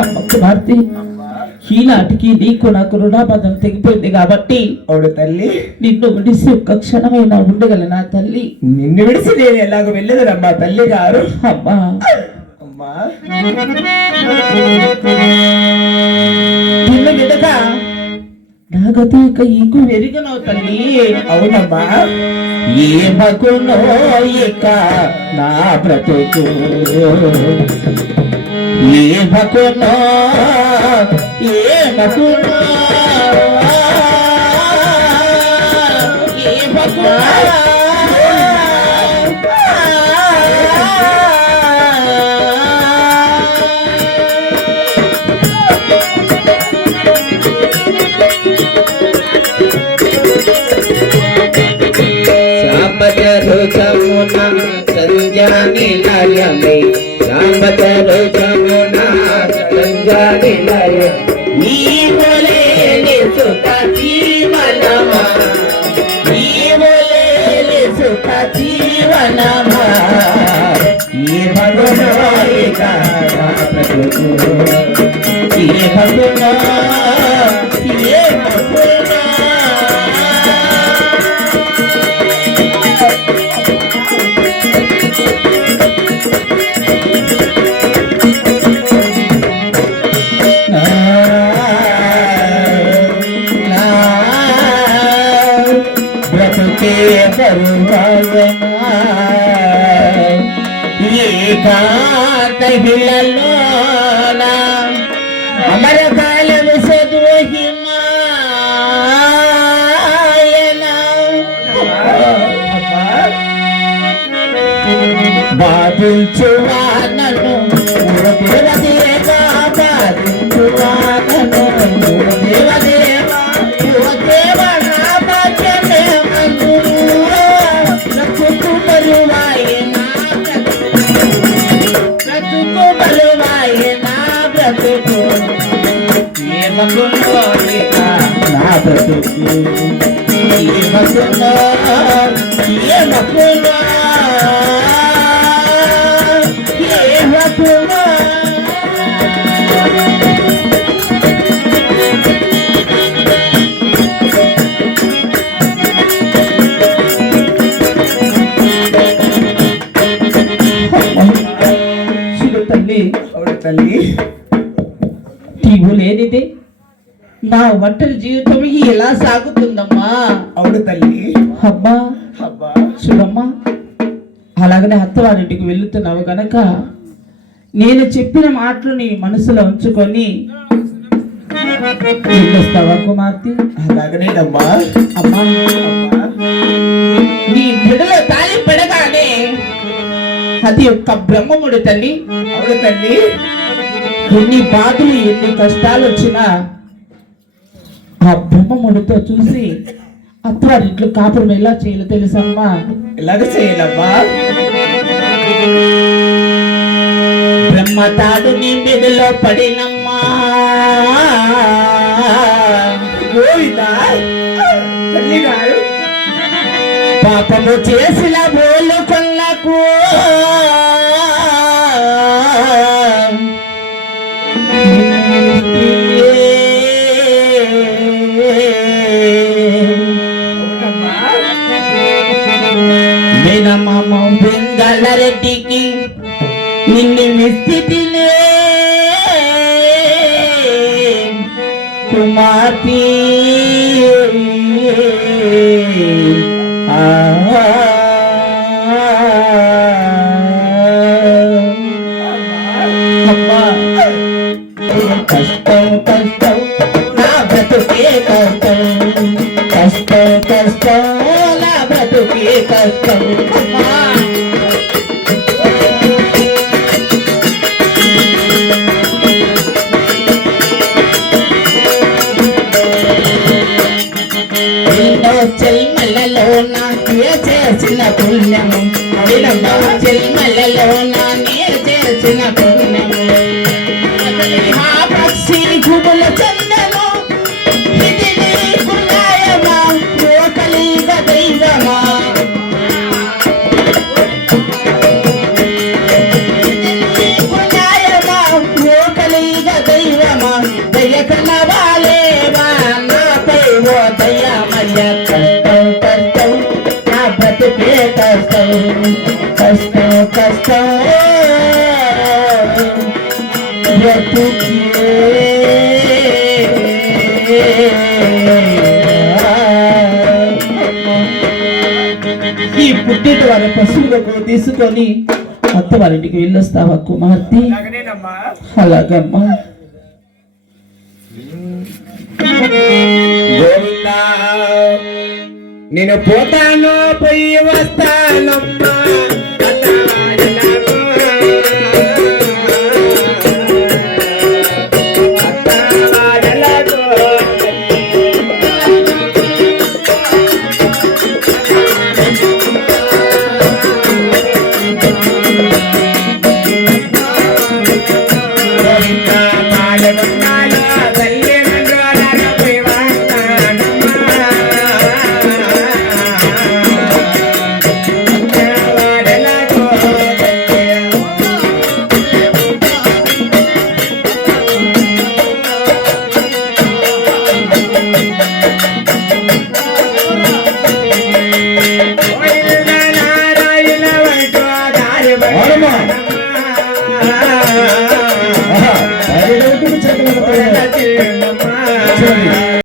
అమ్మ కుమార్తె ఈనాటికి నీకు నాకు రుణాబంధం తెగిపోయింది కాబట్టి అవుడు తల్లి. నిన్ను విడిసి ఒక్క క్షణమైనా ఉండగలనా తల్లి. నిన్ను విడిచి నేను ఎలాగ వెళ్ళేదనమ్మా తల్లి గారు. అమ్మా. అమ్మా. నిన్ను విడగా నాగతి ఇక ఈకు వెరిగనవు తల్లి. అవునమ్మా. ఏ మగునో ఇక నా బ్రతుకు? ఏ మగునో ఏ మగునో ఏ సాంబచరుచమున సంజాని లయమే సాంబచరుచమున సంజాని లయ నీవులేని సుఖ జీవనమా నీవులేని సుఖ జీవనమా. ఈ ఈ ఏ భగవనా బ్రతుకే పరువాయమా ఏకాతహిలలోన అమరకాలము సద్రోహిమాయన బాధించువానను బ్రతుకు నా బ్రతుకు తల్లి అవుడు తల్లి లేనిదే నా ఒంటరి జీవితం ఎలా సాగుతుందమ్మా. అవుడు తల్లి. అమ్మా అబ్బా. చూడమ్మా. అలాగనే అత్తవారింటికి వెళుతున్నావు గనక నేను చెప్పిన మాటలు నీ మనసులో ఉంచుకొని వెళ్ళొస్తావా కుమార్తె? అలాగనేనమ్మా. అమ్మా. నీ బిడలో తాళి పెడగానే అది ఒక్క బ్రహ్మముడు తల్లి. అవుడు తల్లి. ఎన్ని బాధలు ఎన్ని కష్టాలు వచ్చినా ఆ బ్రహ్మముడితో చూసి అత్తవారింట్లో కాపురం ఎలా చేయాలో తెలుసమ్మా? ఎలాగ చేయాలమ్మా? బ్రహ్మతాడు నీ మెడలో పడినమ్మా. పాపము చేసిన బోలు మినమమ నిన్ను విస్థితిలే కుమార్తె. కష్టం కష్టం నా బ్రతుకే కష్టం. కష్టం కష్టం నా బ్రతుకే కష్టం. చెల్మలలో నాకే చేసిన పుణ్యము? ఎన్నో చెల్మలలో నానే చేసిన పుణ్యము. ఆ పక్షి గుబుల చందన పుట్టిన వారి పశువులకు తీసుకొని అత్త వాళ్ళ ఇంటికి వెళ్ళొస్తావా కుమార్తె? అలాగమ్మా. నేను పోతాను పోయి వస్తానమ్మా.